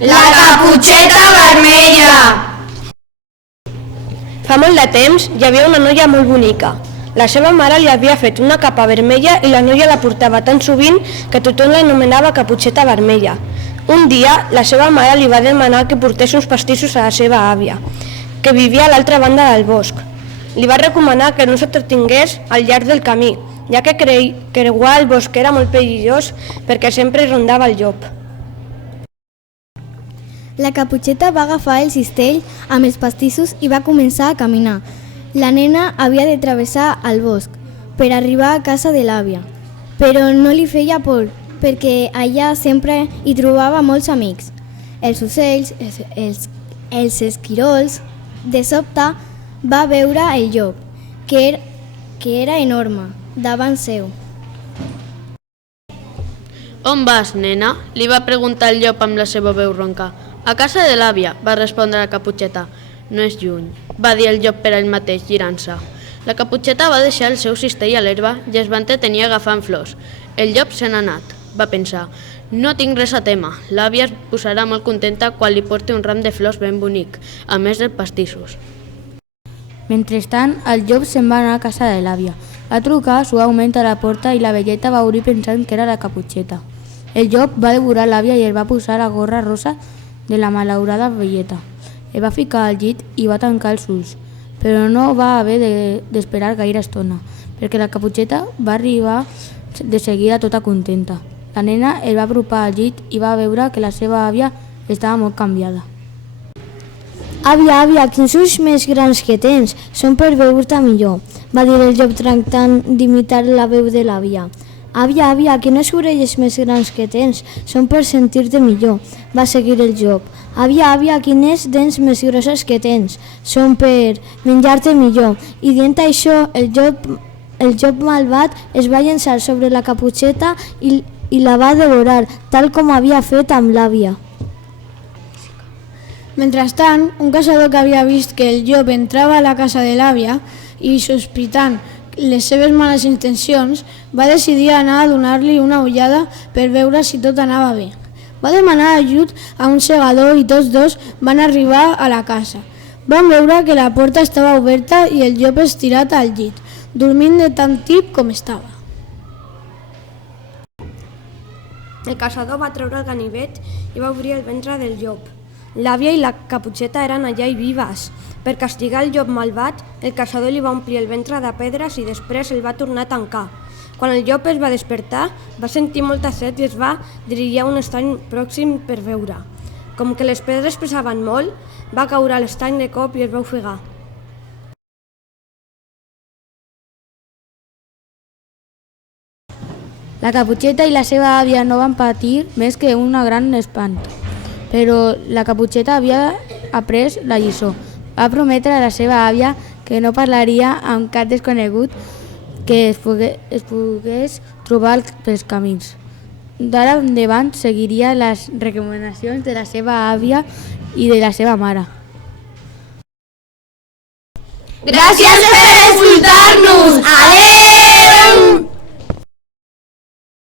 La Caputxeta Vermella. Fa molt de temps hi havia una noia molt bonica. La seva mare li havia fet una capa vermella i la noia la portava tan sovint que tothom l'anomenava Caputxeta Vermella. Un dia la seva mare li va demanar que portés uns pastissos a la seva àvia, que vivia a l'altra banda del bosc. Li va recomanar que no s'entretingués al llarg del camí, ja que creuar el bosc era molt perillós perquè sempre rondava el llop. La Caputxeta va agafar el cistell amb els pastissos i va començar a caminar. La nena havia de travessar el bosc per arribar a casa de l'àvia, però no li feia por perquè allà sempre hi trobava molts amics. Els ocells, els esquirols. De sobte va veure el llop, que era enorme, davant seu. «On vas, nena?», li va preguntar el llop amb la seva veu ronca. «A casa de l'àvia», va respondre la Caputxeta. «No és lluny», va dir el llop per ell mateix, girant-se. La Caputxeta va deixar el seu cistell a l'herba i es va entretenir agafant flors. El llop se n'ha anat, va pensar. «No tinc res a témer, l'àvia es posarà molt contenta quan li porti un ram de flors ben bonic, a més de pastissos». Mentrestant, el llop se'n va anar a casa de l'àvia. Va trucar suaument a la porta i la velleta va obrir pensant que era la Caputxeta. El llop va devorar l'àvia i el va posar la gorra rosa de la malaurada velleta. El va ficar al llit i va tancar els ulls, però no va haver d'esperar gaire estona, perquè la Caputxeta va arribar de seguida tota contenta. La nena el va apropar al llit i va veure que la seva àvia estava molt canviada. «Àvia, àvia, quins ulls més grans que tens! Són per veure-te millor», va dir el llop tractant d'imitar la veu de l'àvia. «Àvia, àvia, quines orelles més grans que tens! Són per sentir-te millor», va seguir el llop. «Àvia, àvia, quines dents més grosses que tens! Són per menjar-te millor». I dient això, el llop malvat es va llençar sobre la Caputxeta i la va devorar, tal com havia fet amb l'àvia. Mentrestant, un caçador que havia vist que el llop entrava a la casa de l'àvia i, sospitant les seves males intencions, va decidir anar a donar-li una ullada per veure si tot anava bé. Va demanar ajut a un segador i tots dos van arribar a la casa. Van veure que la porta estava oberta i el llop estirat al llit, dormint de tan tip com estava. El caçador va treure el ganivet i va obrir el ventre del llop. L'àvia i la Caputxeta eren allà i vives. Per castigar el llop malvat, el caçador li va omplir el ventre de pedres i després el va tornar a tancar. Quan el llop es va despertar, va sentir molta set i es va dirigir a un estany pròxim per beure. Com que les pedres pesaven molt, va caure a l'estany de cop i es va ofegar. La Caputxeta i la seva àvia no van patir més que un gran espant. Però la Caputxeta havia après la lliçó. Va prometre a la seva àvia que no parlaria amb cap desconegut que es pogués trobar pels camins. D'ara endavant seguiria les recomanacions de la seva àvia i de la seva mare. Gràcies per escoltar-nos! Adeu!